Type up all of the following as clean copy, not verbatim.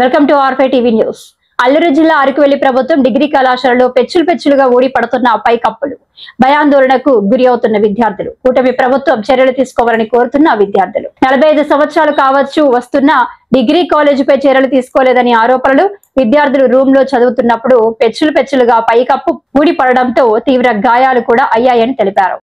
Welcome to ఆర్5 TV news. Alluru జిల్లా అరకువెల్లి ప్రభుత్వం డిగ్రీ కళాశాలలో పెచ్చులుగా ఊడి పడుతున్న పైకప్పులు భయాందోళనకు గురి అవుతున్న విద్యార్థులు కూటమి ప్రభుత్వం చర్యలు తీసుకోవాలని కోరుతున్న విద్యార్థులు 45 సంవత్సరాలు కావచ్చు వస్తున్న డిగ్రీ కాలేజీపై చర్యలు తీసుకోలేదని ఆరోపణలు. విద్యార్థులు రూమ్ లో చదువుతున్నప్పుడు పెచ్చులుగా పైకప్పు ఊడి పడడంతో తీవ్ర గాయాలు కూడా అయ్యాయని తెలిపారు.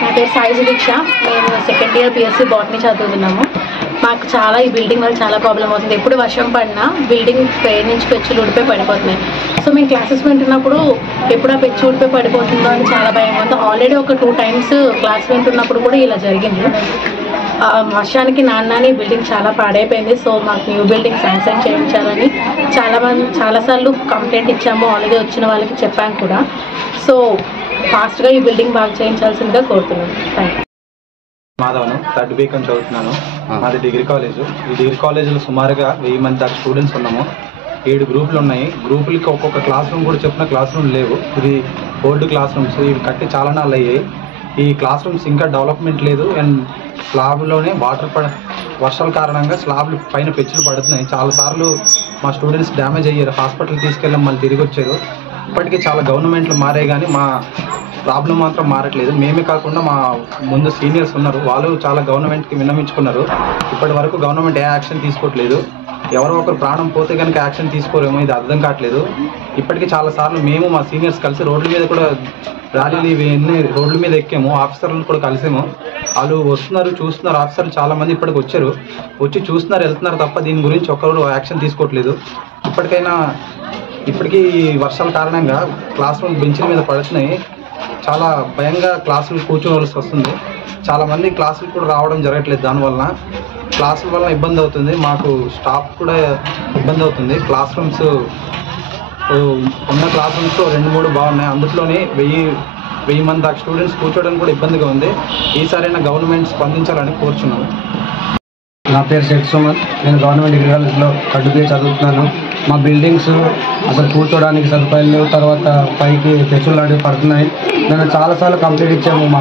నా పేరు సాయి సుదీక్ష. మేము సెకండ్ ఇయర్ BSc బాటనీ చదువుతున్నాము. మాకు చాలా ఈ బిల్డింగ్ వల్ల చాలా ప్రాబ్లం అవుతుంది. ఎప్పుడు వర్షం పడినా బిల్డింగ్ పై నుంచి పెచ్చులు ఊడిపోయి పడిపోతున్నాయి. సో మేము క్లాసెస్ వింటున్నప్పుడు ఎప్పుడు ఆ పెచ్చు ఊడిపోయి పడిపోతుందో అని చాలా భయం ఉంది. ఆల్రెడీ ఒక 2 times క్లాస్ వింటున్నప్పుడు కూడా ఇలా జరిగింది. వర్షానికి నాన్నని బిల్డింగ్ చాలా పాడైపోయింది. సో మాకు న్యూ బిల్డింగ్ శాంక్షన్ చేయించాలని చాలాసార్లు కంప్లైంట్ ఇచ్చాము. ఆల్రెడీ వచ్చిన వాళ్ళకి చెప్పాము కూడా. సో ఫాస్ట్గా ఈ బిల్డింగ్ బాగా చేయించాల్సిందిగా కోరుతున్నాను. Thank you. మాధవను 3rd బీకాం చదువుతున్నాను. మాది డిగ్రీ కాలేజ్. ఈ డిగ్రీ కాలేజీలో సుమారుగా 1000 మంది దాకా స్టూడెంట్స్ ఉన్నాము. 7 గ్రూపులు ఉన్నాయి. గ్రూపులకి ఒక్కొక్క క్లాస్ రూమ్ కూడా చెప్పిన క్లాస్ రూమ్ లేవు. ఇది ఓల్డ్ క్లాస్ రూమ్స్. ఇవి కట్టి చాలా నాళ్ళు అయ్యాయి. ఈ క్లాస్ రూమ్స్ ఇంకా డెవలప్మెంట్ లేదు. అండ్ స్లాబ్లోనే వర్షాల కారణంగా స్లాబ్లు పైన పెచ్చులు పడుతున్నాయి. చాలాసార్లు మా స్టూడెంట్స్ డ్యామేజ్ అయ్యారు. హాస్పిటల్ తీసుకెళ్ళాం, మళ్ళీ తిరిగి వచ్చారు. ఇప్పటికీ చాలా గవర్నమెంట్లు మారాయి కానీ మా ప్రాబ్లం మాత్రం మారట్లేదు. మేమే కాకుండా మా ముందు సీనియర్స్ ఉన్నారు, వాళ్ళు చాలా గవర్నమెంట్కి విన్నవించుకున్నారు. ఇప్పటి వరకు గవర్నమెంట్ ఏ యాక్షన్ తీసుకోవట్లేదు. ఎవరో ఒకరు ప్రాణం పోతే కనుక యాక్షన్ తీసుకోరేమో, ఇది అర్థం కావట్లేదు. ఇప్పటికీ చాలాసార్లు మేము మా సీనియర్స్ కలిసి రోడ్ల మీద కూడా ర్యాలీలు ఇవన్నీ రోడ్ల మీద ఎక్కాము. ఆఫీసర్లను కూడా కలిసాము. వాళ్ళు వస్తున్నారు, చూస్తున్నారు. ఆఫీసర్లు చాలామంది ఇప్పటికి వచ్చారు, వచ్చి చూస్తున్నారు, వెళ్తున్నారు తప్ప దీని గురించి ఒక్కరు యాక్షన్ తీసుకోవట్లేదు. ఇప్పటికీ వర్షాల కారణంగా క్లాస్ రూమ్ బెంచ్ల మీద పడుతున్నాయి. చాలా భయంగా క్లాసులు కూర్చోవలసి వస్తుంది. చాలామంది క్లాసులు కూడా రావడం జరగట్లేదు. దానివల్ల క్లాసుల వల్ల ఇబ్బంది అవుతుంది. మాకు స్టాఫ్ కూడా ఇబ్బంది అవుతుంది. క్లాస్ రూమ్స్ ఉన్న క్లాస్ రూమ్స్ 2-3 బాగున్నాయి. అందులోని 1000 మంది దాకా స్టూడెంట్స్ కూర్చోవడానికి కూడా ఇబ్బందిగా ఉంది. ఈసారైనా గవర్నమెంట్ స్పందించాలని కోరుచున్నాను. నా పేరు షేక్ సుమన్. నేను గవర్నమెంట్ డిగ్రీ కాలేజ్లో కడ్డుపై చదువుతున్నాను. మా బిల్డింగ్స్ అసలు కూర్చోడానికి సదుపాయాలు లేవు. తర్వాత పైకి పెచ్చులు లాంటివి పడుతున్నాయి. నేను చాలాసార్లు కంప్లైంట్ ఇచ్చాము. మా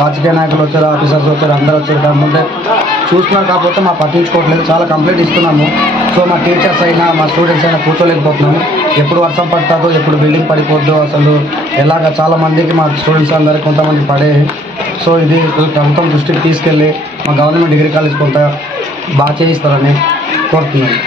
రాజకీయ నాయకులు వచ్చారు, ఆఫీసర్స్ వచ్చారు, అందరూ వచ్చారు. కాకపోతే చూస్తున్నారు, కాకపోతే మా పట్టించుకోవట్లేదు. చాలా కంప్లైంట్ ఇస్తున్నాము. సో మా టీచర్స్ అయినా మా స్టూడెంట్స్ అయినా కూర్చోలేకపోతున్నాము. ఎప్పుడు వర్షం పడుతుందో, ఎప్పుడు బిల్డింగ్ పడిపోద్దో, అసలు ఎలాగ చాలా మందికి మా స్టూడెంట్స్ అందరికీ కొంతమంది పడే. సో ఇది ప్రభుత్వం దృష్టికి తీసుకెళ్ళి మా గవర్నమెంట్ డిగ్రీ కాలేజ్ కొంత బాగా చేయిస్తారని కోరుతున్నాను.